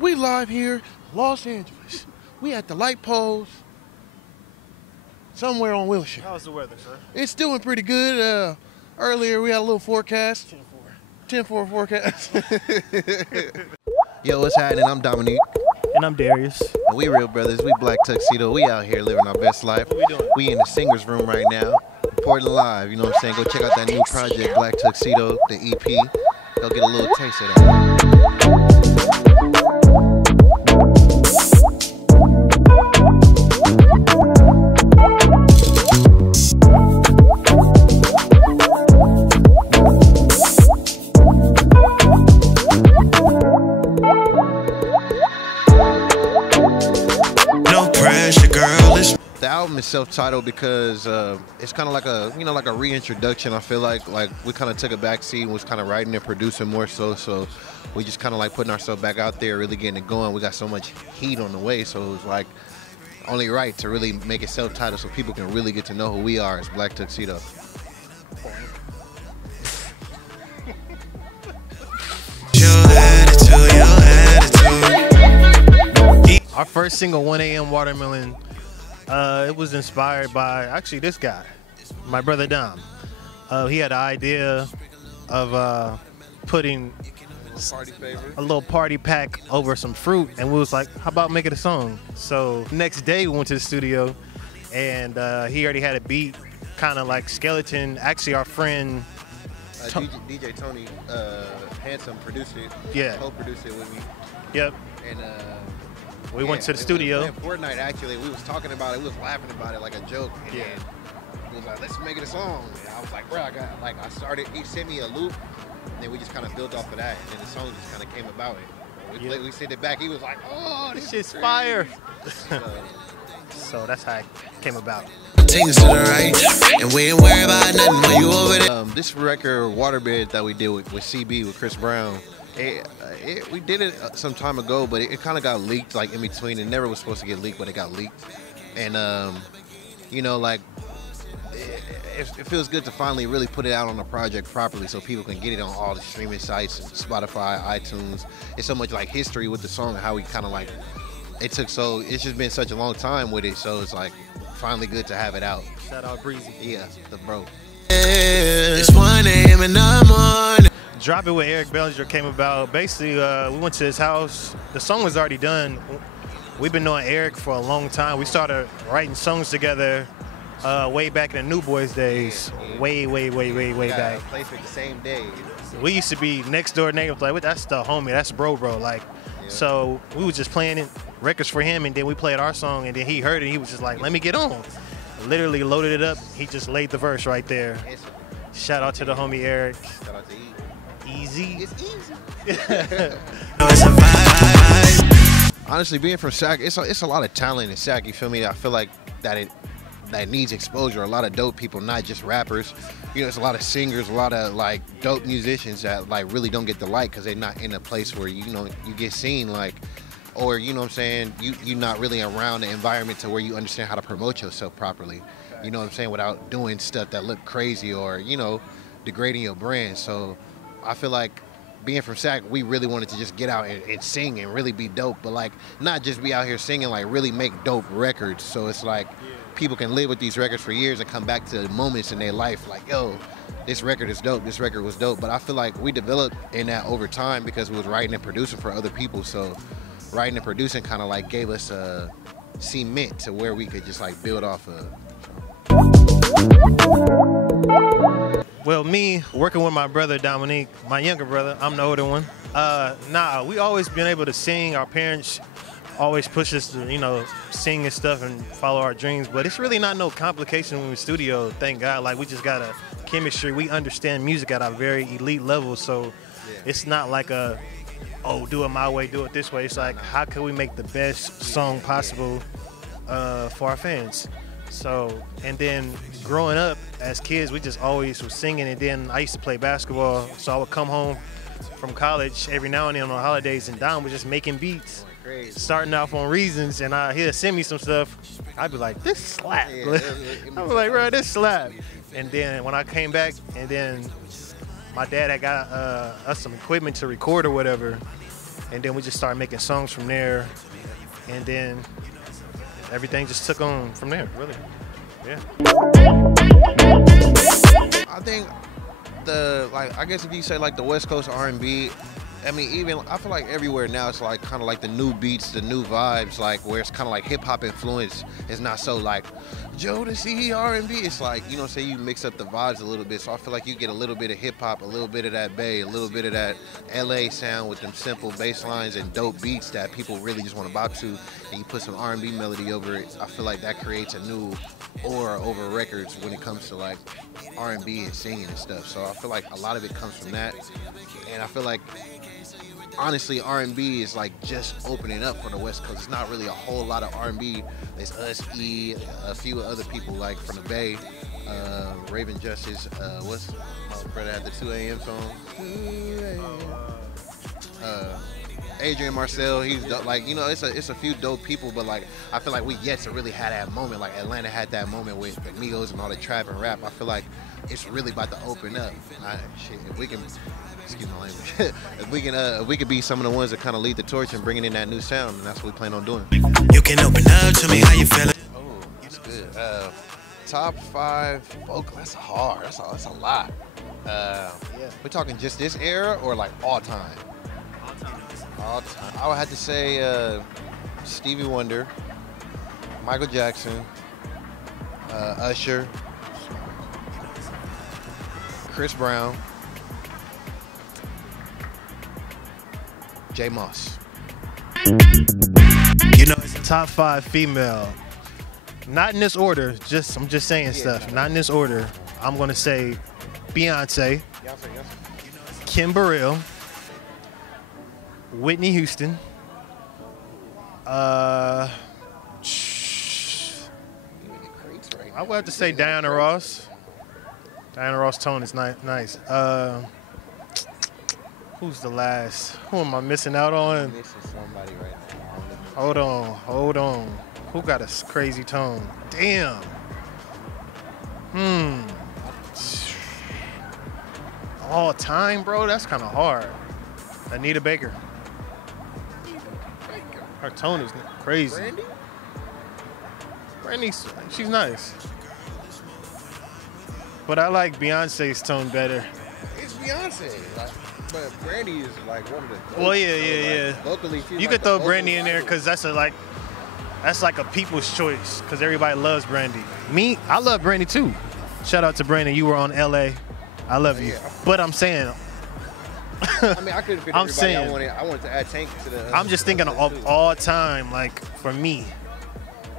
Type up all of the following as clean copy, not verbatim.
We live here, Los Angeles. We at the light poles, somewhere on Wilshire. How's the weather, sir? It's doing pretty good. Earlier we had a little forecast. 10-4 forecast. Yo, what's happening? I'm Dominique. And I'm Darius. And we real brothers. We Blaq Tuxedo. We out here living our best life. What we doing? We in the Singersroom right now, reporting live. You know what I'm saying? Go check out that new project, Blaq Tuxedo, the EP. Go get a little taste of that. The album is self-titled because it's kind of like a, like a reintroduction. I feel like we kind of took a back seat and was kind of writing and producing more so we just kind of like putting ourselves back out there, really getting it going. We got so much heat on the way, so it was like only right to really make it self-titled so people can really get to know who we are as Blaq Tuxedo. Our first single, 1 a.m. Watermelon, it was inspired by actually this guy, my brother Dom. He had the idea of putting a little party pack over some fruit, and we was like, how about making a song? So next day we went to the studio, and he already had a beat, kind of like skeleton. Actually, our friend DJ Tony Handsome produced it. Yeah. Co-produced it with me. Yep. And we went to the studio. Fortnite, actually, we was talking about it. We was laughing about it like a joke. And yeah. He was like, let's make it a song. And I was like, bro, I started, he sent me a loop, and then we just kind of built off of that. And then the song just kind of came about it. We sent it back. He was like, oh, this shit's fire. So that's how it came about. Things to the right, and we ain't worried about nothing when you over there. This record, Waterbed, that we did with CB, with Chris Brown, we did it some time ago, but it kind of got leaked, like in between. It never was supposed to get leaked, but it got leaked. And like it feels good to finally really put it out on the project properly, so people can get it on all the streaming sites, Spotify, iTunes. It's so much like history with the song and how we kind of like it's just been such a long time with it, so it's like finally good to have it out. Shout out Breezy. Yeah, the bro. It's 1 a.m. in the morning. Drop It with Eric Bellinger came about. Basically, we went to his house. The song was already done. We've been knowing Eric for a long time. We started writing songs together way back in the New Boys days. Yeah. Way back. Played for the same day. We used to be next door neighbors. Like, that's the homie. That's bro. Like, yeah. So we was just playing records for him, and then we played our song, and then he heard it. And he was just like, "Let me get on." Literally loaded it up. He just laid the verse right there. Shout out to the homie Eric. Shout out to Easy. It's easy. Honestly, being from Sac, it's a lot of talent in Sac. You feel me? I feel like that needs exposure. A lot of dope people, not just rappers. There's a lot of singers, a lot of like dope musicians that like really don't get the light because they're not in a place where you get seen, like, or you know what I'm saying, you're not really around the environment to where you understand how to promote yourself properly. You know what I'm saying, without doing stuff that look crazy or degrading your brand. So I feel like being from Sac, we really wanted to just get out and sing and really be dope, but like not just be out here singing, like really make dope records. So it's like people can live with these records for years and come back to moments in their life like, yo, this record is dope, this record was dope. But I feel like we developed in that over time because we was writing and producing for other people. So writing and producing kind of like gave us a cement to where we could just like build off of. Well, me working with my brother Dominique, my younger brother, I'm the older one. We always been able to sing. Our parents always push us to, sing and stuff and follow our dreams. But it's really not no complication when we're in the studio, thank God. Like, we just got a chemistry. We understand music at a very elite level. So it's not like do it my way, do it this way. It's like, how can we make the best song possible for our fans? So, and then growing up as kids, we just always were singing. And then I used to play basketball, so I would come home from college every now and then on holidays, and Don was just making beats, starting off on Reasons, and he'll send me some stuff. I'd be like, this slap. I'd be like, bro, this slap. And then when I came back, and then my dad had got us some equipment to record or whatever, And then we just started making songs from there. And then everything just took on from there, really. Yeah. I think I guess if you say like the West Coast R&B, I mean, even I feel like everywhere now it's like kind of like the new beats, the new vibes, like where it's kind of like hip hop influence. It's not so like Jodeci R&B. It's like, you know, say you mix up the vibes a little bit. So I feel like you get a little bit of hip hop, a little bit of that Bay, a little bit of that LA sound with them simple bass lines and dope beats that people really just want to bop to, and you put some R&B melody over it. I feel like that creates a new aura over records when it comes to like R&B and singing and stuff. So I feel like a lot of it comes from that, and I feel like honestly R&B is like just opening up for the West Coast. It's not really a whole lot of R&B. There's us, E, a few other people like from the Bay, Raven Justice, what's my brother had the 2 a.m. song, 2 a.m. Adrian Marcel, he's dope. Like, you know, it's a few dope people, but like I feel like we yet to really have that moment. Like Atlanta had that moment with the Migos and all the trap and rap. I feel like it's really about to open up. If we can, excuse my language, if we could be some of the ones that kind of lead the torch and bringing in that new sound, and that's what we plan on doing. You can open up to me how you feeling. Oh, that's good. Top 5 vocal. That's hard. That's a lot. Yeah. We're talking just this era or like all time? All time. I would have to say Stevie Wonder, Michael Jackson, Usher, Chris Brown, J Moss. You know, it's a top 5 female. Not in this order. I'm just saying stuff. Not in this order. I'm gonna say Beyonce, Kim Burrell, Whitney Houston. I would have to say Diana Ross. Diana Ross tone is nice. Who's the last? Who am I missing out on? I'm missing somebody right now. Hold on. Who got a crazy tone? Damn. All time, bro? That's kind of hard. Anita Baker. Her tone is crazy. Brandy, she's nice. But I like Beyonce's tone better. It's Beyonce, but Brandy is like one of the. Well, yeah. Vocally, you could throw Brandy in there because that's like a people's choice because everybody loves Brandy. Me, I love Brandy too. Shout out to Brandy. You were on LA. I love you. Yeah. But I'm saying. I mean, I couldn't fit everybody. Saying, I wanted to add Tank to the. I'm just thinking of all time, like for me.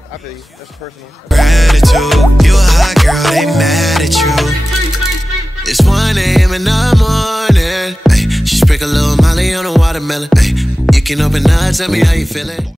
I feel you. That's personal. Gratitude. You a hot girl, they mad at you. It's 1 a.m. in the morning. Ay, she sprinkle a little Molly on a watermelon. Ay, you can open up, tell me how you feeling.